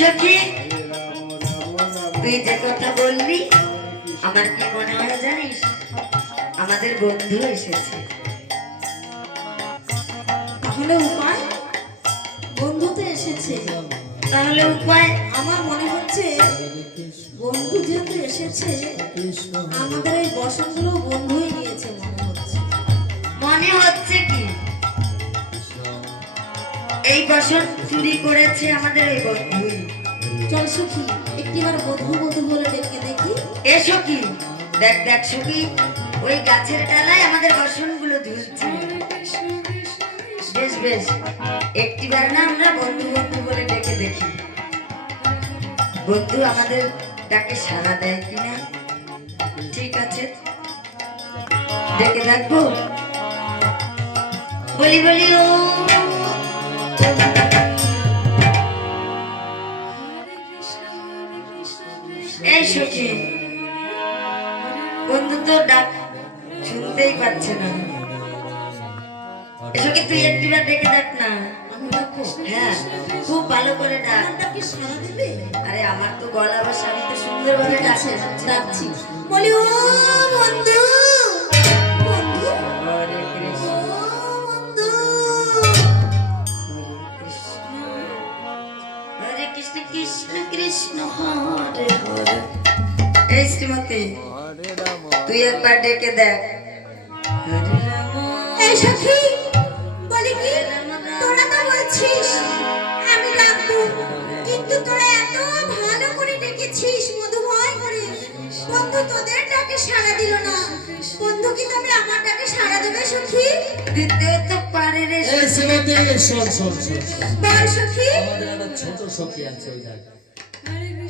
সখী। তুই যে কথা বললি আমার কি মনে হয় জানিস? আমাদের বন্ধু এসেছে। তাহলে উপায়? বন্ধু তো এসেছে। তাহলে উপায়? আমার মনে হচ্ছে বন্ধু যেহেতু এসেছে আমাদের এই বসনগুলো বন্ধুই নিয়েছে মনে হচ্ছে। মনে হচ্ছে এই বছর চুরি করেছে আমাদের ওই বন্ধুই চল সুখী একটিবার বধু বধু বলে ডেকে দেখি। এসো কি দেখ দেখ সখী ওই গাছের ডালায় আমাদের বসনগুলো ঝুলছে বেশ বেশ একটিবার না আমরা বন্ধু বন্ধু বলে ডেকে দেখি। বন্ধু আমাদের ডাকে সাড়া দেয় কিনা? ঠিক আছে। ডেকে দেখব বলি বলি ও। এই সখী, বন্ধু ডাক না। এসো কি তুই একটিবার ডেকে দেখ না। হ্যাঁ খুব ভালো করে ডাক। আরে আমার তো গলা ভাষা আমি তো সুন্দরভাবে ঠিক ডাকছি। বলি, ও বন্ধু কৃষ্ণ হরে হরে। এই শ্রীমতী তুই একবার ডেকে দেখ। এই সখী বলি কি তোরা তো বলছিস আমি ডাকবো। কিন্তু তোরা এত ভালো করে ডেকেছিস মধুময় করে। বন্ধু তোদের ডাকে সাড়া দিল না। বন্ধু কি তবে আমার ডাকে সাড়া দেবে সখী? দিতে তো পারে রে এই শ্রীমতী শোন শোন শোন। বল সখী। ছোট সখী আছে ওই জায়গায়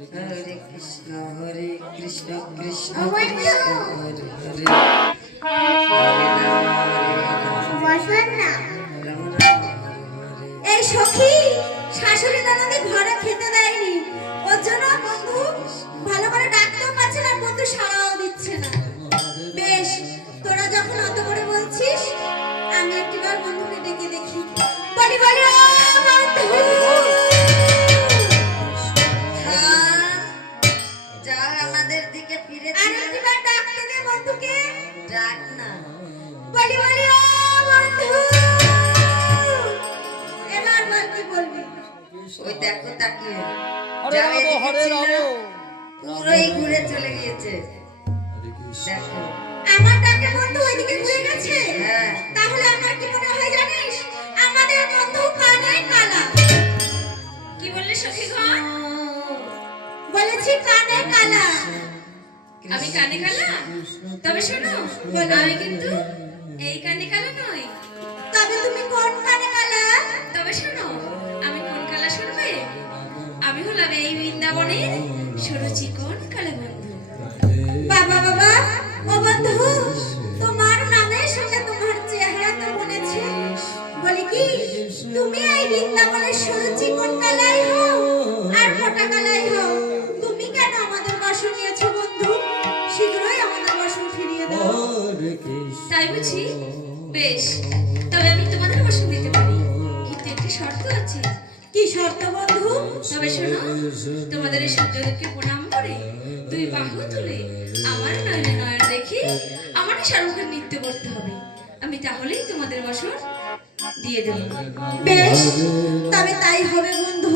হরে কৃষ্ণ হরে কৃষ্ণ কৃষ্ণ কৃষ্ণ হরে হরে এই সখী শাশুড়ি দাদাদি ঘরে খেতে দেয়নি। ওর জন্য বন্ধু ভালো করে ডাকতেও পারছে না বন্ধু সাড়াও দিচ্ছে না। বেশ তোরা যখন অত করে বলছিস আমি একটিবার বন্ধুকে ডেকে দেখি। বলি বলি ওই দেখো তাকিয়ে। হরে রাম, হরে রাম। পুরোই ঘুরে চলে গিয়েছে। দেখো। আমার ডাকে বন্ধু ওইদিকে ঘুরে গেছে? হ্যাঁ। তাহলে আমার কি মনে হয় জানিস? আমাদের বন্ধু কানে কালা। কি বললে সখী ঘর বলেছি কানে কালা। আমি কানে কালা? তবে শোনো আমি কিন্তু এই কানে কালা নই। তবে তুমি কোন হলাম এই বৃন্দাবনের সুরুচিকন কালা শর্ত বন্ধু? তবে শোনো তোমাদের এই সূর্যদেবকে প্রণাম করে দুই বাহু তুলে আমার নয়নে নয়ন দেখি আমার শাহরুখের নৃত্য করতে হবে। আমি তাহলেই তোমাদের বসর দিয়ে দেবো। বেশ তবে তাই হবে বন্ধু।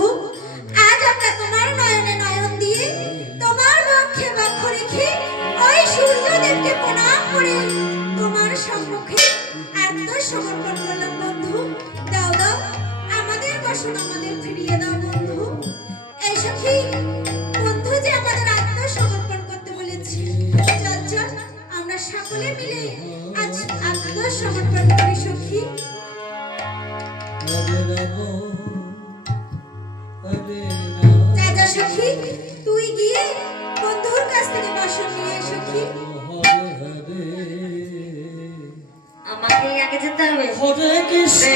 লাগিয়ে আগে যেতে হবে। হরে কৃষ্ণ।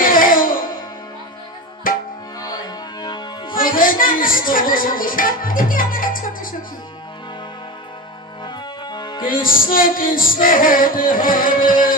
হরে কৃষ্ণ। কৃষ্ণ কৃষ্ণ হরে হরে।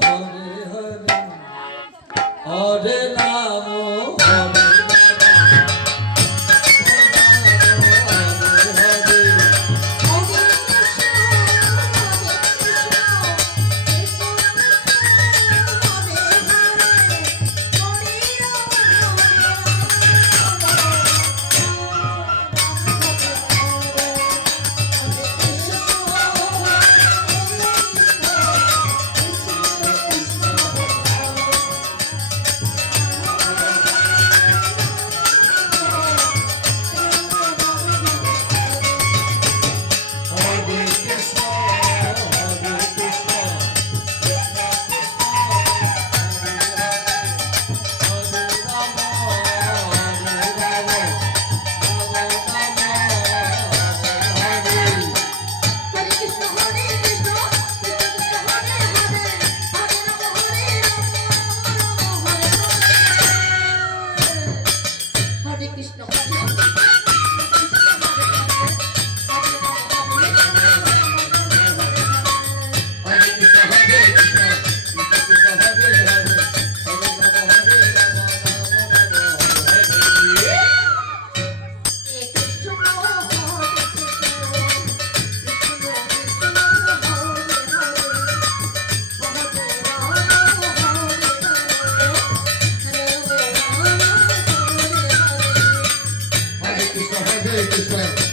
Merry Christmas.